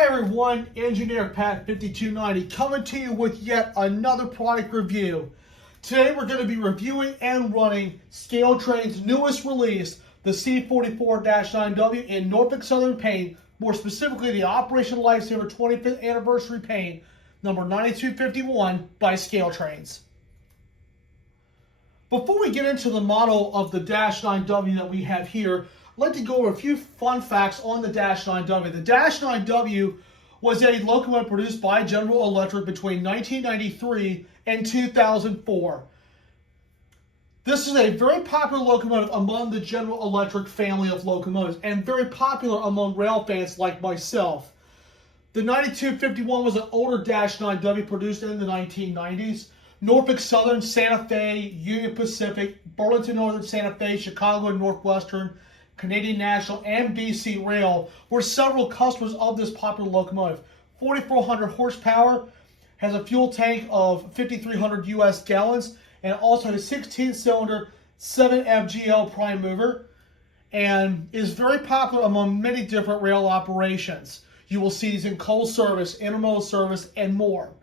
Hi everyone, Engineer Pat 5290 coming to you with yet another product review. Today we're going to be reviewing and running Scale Train's newest release, the C44-9W in Norfolk Southern paint, more specifically the Operation Lifesaver 25th Anniversary paint, number 9251 by Scale Trains. Before we get into the model of the -9W that we have here, I'd like to go over a few fun facts on the -9W. The -9W was a locomotive produced by General Electric between 1993 and 2004. This is a very popular locomotive among the General Electric family of locomotives and very popular among rail fans like myself. The 9251 was an older -9W produced in the 1990s. Norfolk Southern, Santa Fe, Union Pacific, Burlington Northern Santa Fe, Chicago and Northwestern, Canadian National, and BC Rail were several customers of this popular locomotive. 4,400 horsepower, has a fuel tank of 5,300 US gallons, and also a 16-cylinder 7FGL prime mover, and is very popular among many different rail operations. You will see these in coal service, intermodal service, and more.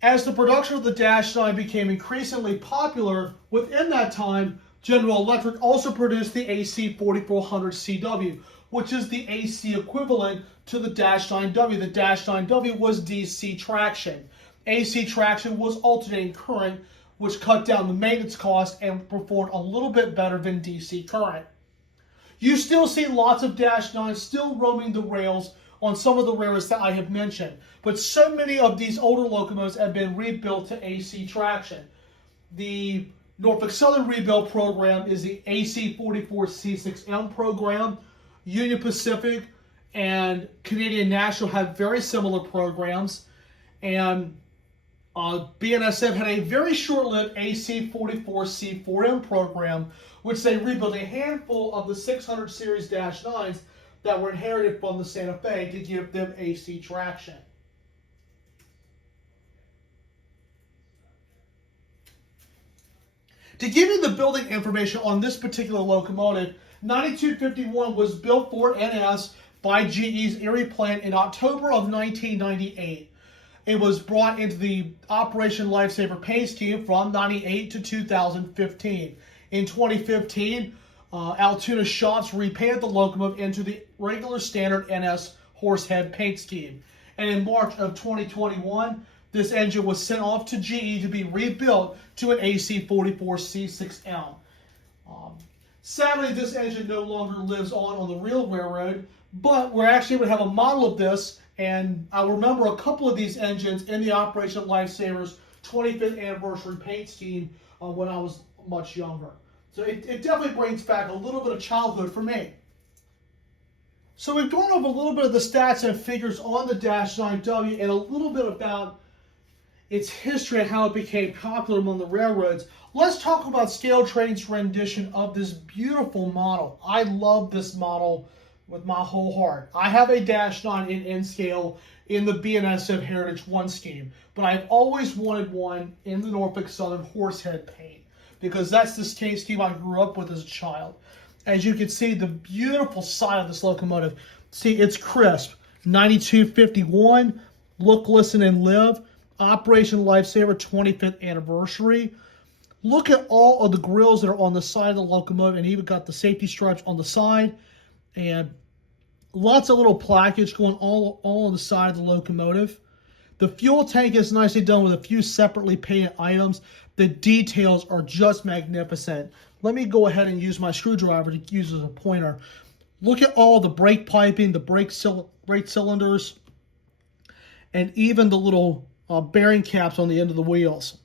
As the production of the -9 became increasingly popular, within that time, General Electric also produced the AC4400CW, which is the AC equivalent to the -9W. The -9W was DC traction. AC traction was alternating current, which cut down the maintenance cost and performed a little bit better than DC current. You still see lots of -9s still roaming the rails on some of the railroads that I have mentioned, but so many of these older locomotives have been rebuilt to AC traction. The Norfolk Southern rebuild program is the AC44C6M program. Union Pacific and Canadian National have very similar programs, and BNSF had a very short-lived AC44C4M program, which they rebuilt a handful of the 600 series -9s that were inherited from the Santa Fe to give them AC traction. To give you the building information on this particular locomotive, 9251 was built for NS by GE's Erie plant in October of 1998. It was brought into the Operation Lifesaver paint scheme from 98 to 2015. In 2015, Altoona shops repainted the locomotive into the regular standard NS horsehead paint scheme. And in March of 2021, this engine was sent off to GE to be rebuilt to an AC44C6M. Sadly, this engine no longer lives on the real railroad, but we're actually going to have a model of this, and I remember a couple of these engines in the Operation Lifesaver's 25th anniversary paint scheme when I was much younger. So it definitely brings back a little bit of childhood for me. So we've gone over a little bit of the stats and figures on the -9W and a little bit about its history and how it became popular among the railroads. Let's talk about Scale Train's rendition of this beautiful model. I love this model with my whole heart. I have a -9 in N-scale in the BNSF Heritage 1 scheme, but I've always wanted one in the Norfolk Southern horsehead paint because that's the paint scheme I grew up with as a child. As you can see, the beautiful side of this locomotive. See, it's crisp. 9251, look, listen, and live. Operation Lifesaver 25th anniversary. Look at all of the grills that are on the side of the locomotive, and even got the safety stripes on the side, and lots of little plaquage going all on the side of the locomotive. The fuel tank is nicely done with a few separately painted items. The details are just magnificent. Let me go ahead and use my screwdriver to use as a pointer. Look at all the brake piping, the brake cylinders, and even the little bearing caps on the end of the wheels.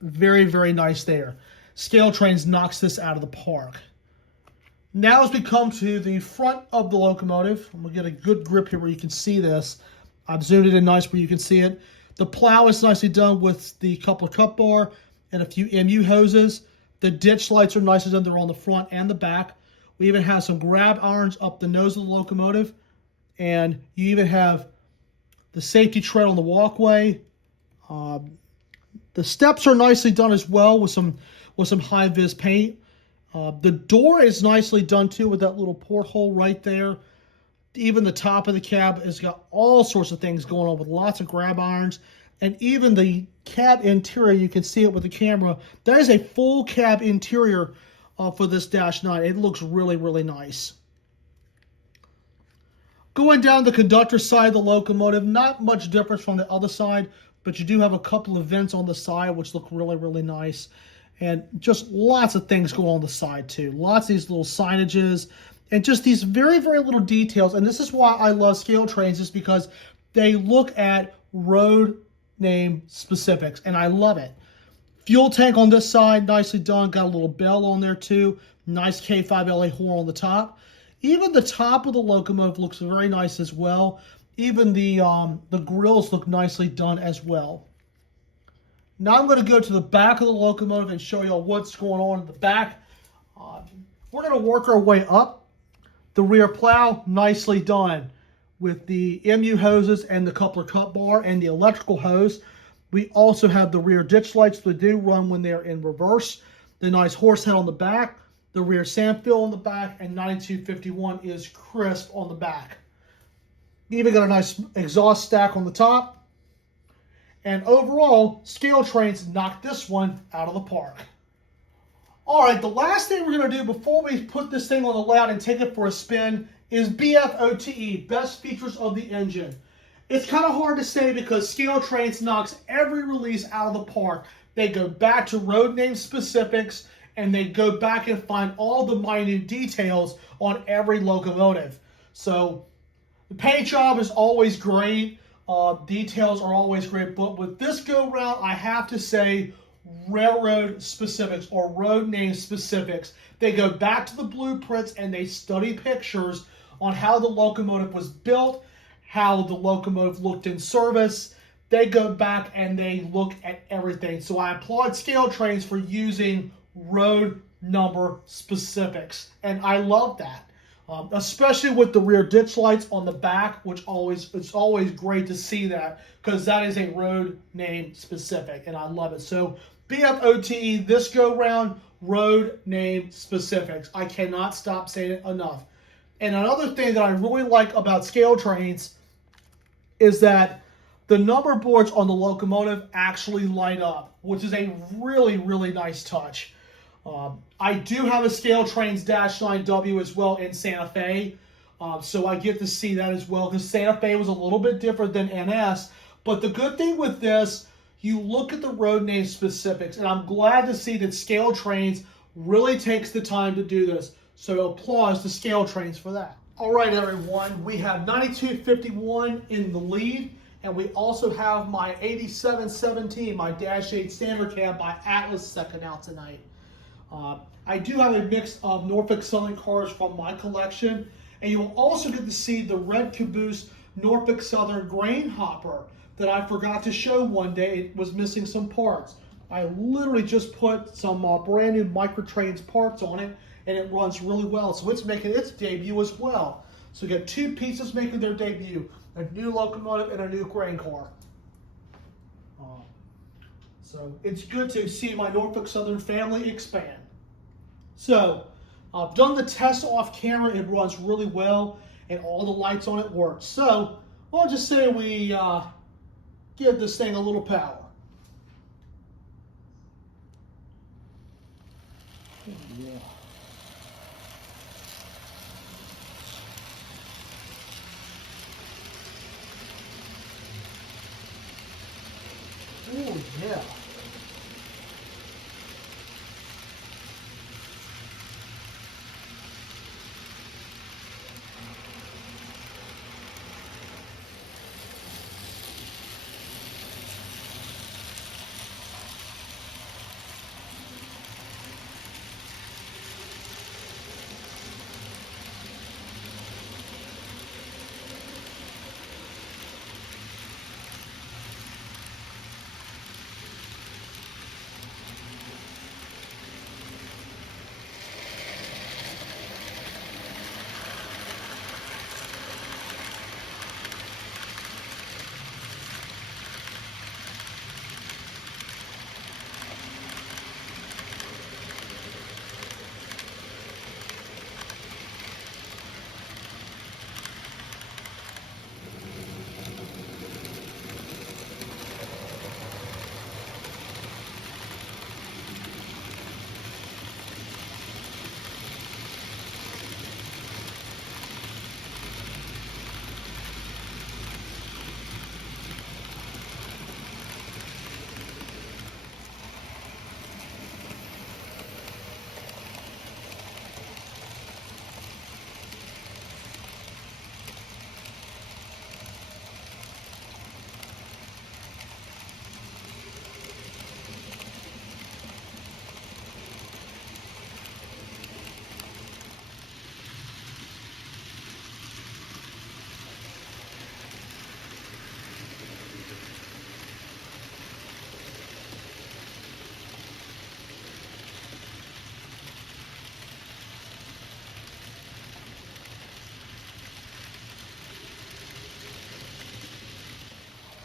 Very, very nice there. Scale Trains knocks this out of the park. Now as we come to the front of the locomotive, I'm going to get a good grip here where you can see this. I've zoomed it in nice where you can see it. The plow is nicely done with the coupler cup bar and a few MU hoses. The ditch lights are nicely done. They're on the front and the back. We even have some grab irons up the nose of the locomotive. And you even have the safety tread on the walkway. The steps are nicely done as well with some high-vis paint. The door is nicely done too with that little porthole right there. Even the top of the cab has got all sorts of things going on with lots of grab irons. And even the cab interior, you can see it with the camera. That is a full cab interior for this Dash 9. It looks really, really nice. Going down the conductor side of the locomotive, not much difference from the other side, but you do have a couple of vents on the side which look really, really nice. And just lots of things go on the side too. Lots of these little signages and just these very, very little details. And this is why I love scale trains, is because they look at road name specifics, and I love it. Fuel tank on this side, nicely done. Got a little bell on there too. Nice K5LA horn on the top. Even the top of the locomotive looks very nice as well. Even the grills look nicely done as well. Now I'm going to go to the back of the locomotive and show you all what's going on in the back. We're going to work our way up. The rear plow, nicely done with the MU hoses and the coupler cut bar and the electrical hose. We also have the rear ditch lights that do run when they're in reverse. The nice horse head on the back. The rear sand fill on the back, and 9251 is crisp on the back. Even got a nice exhaust stack on the top. And overall, Scale Trains knocked this one out of the park. All right, the last thing we're going to do before we put this thing on the layout and take it for a spin is BFOTE, Best Features of the Engine. It's kind of hard to say because Scale Trains knocks every release out of the park. They go back to road name specifics, and they go back and find all the minute details on every locomotive. So the paint job is always great. Details are always great. But with this go-round, I have to say railroad specifics or road name specifics. They go back to the blueprints and they study pictures on how the locomotive was built, how the locomotive looked in service. They go back and they look at everything. So I applaud Scale Trains for using road number specifics, and I love that, especially with the rear ditch lights on the back, which it's always great to see that because that is a road name specific, and I love it. So BFOTE this go round, road name specifics. I cannot stop saying it enough. And another thing that I really like about Scale Trains is that the number boards on the locomotive actually light up, which is a really, really nice touch. I do have a Scale Trains D9W as well in Santa Fe, so I get to see that as well because Santa Fe was a little bit different than NS. But the good thing with this, you look at the road name specifics, and I'm glad to see that Scale Trains really takes the time to do this. So applause to Scale Trains for that. All right, everyone, we have 9251 in the lead, and we also have my 8717, my Dash 8 standard cab by Atlas second out tonight. I do have a mix of Norfolk Southern cars from my collection, and you will also get to see the red caboose Norfolk Southern grain hopper that I forgot to show one day. It was missing some parts. I literally just put some brand new Microtrains parts on it, and it runs really well. So it's making its debut as well. So we got two pieces making their debut, a new locomotive and a new grain car. So it's good to see my Norfolk Southern family expand. So I've done the test off camera. It runs really well, and all the lights on it work. So I'll just say we give this thing a little power. Yeah. Oh, yeah.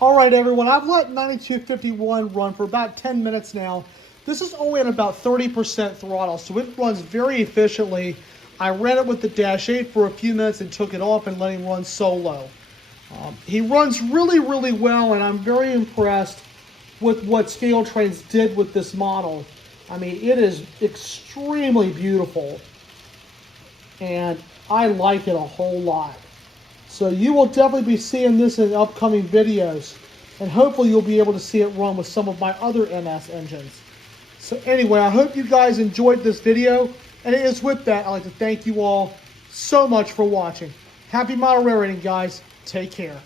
All right, everyone, I've let 9251 run for about 10 minutes now. This is only at about 30% throttle, so it runs very efficiently. I ran it with the Dash 8 for a few minutes and took it off and let him run solo. He runs really, really well, and I'm very impressed with what Scale Trains did with this model. I mean, it is extremely beautiful, and I like it a whole lot. So you will definitely be seeing this in upcoming videos, and hopefully you'll be able to see it run with some of my other MS engines. So anyway, I hope you guys enjoyed this video, and it is with that, I'd like to thank you all so much for watching. Happy model railroading, guys. Take care.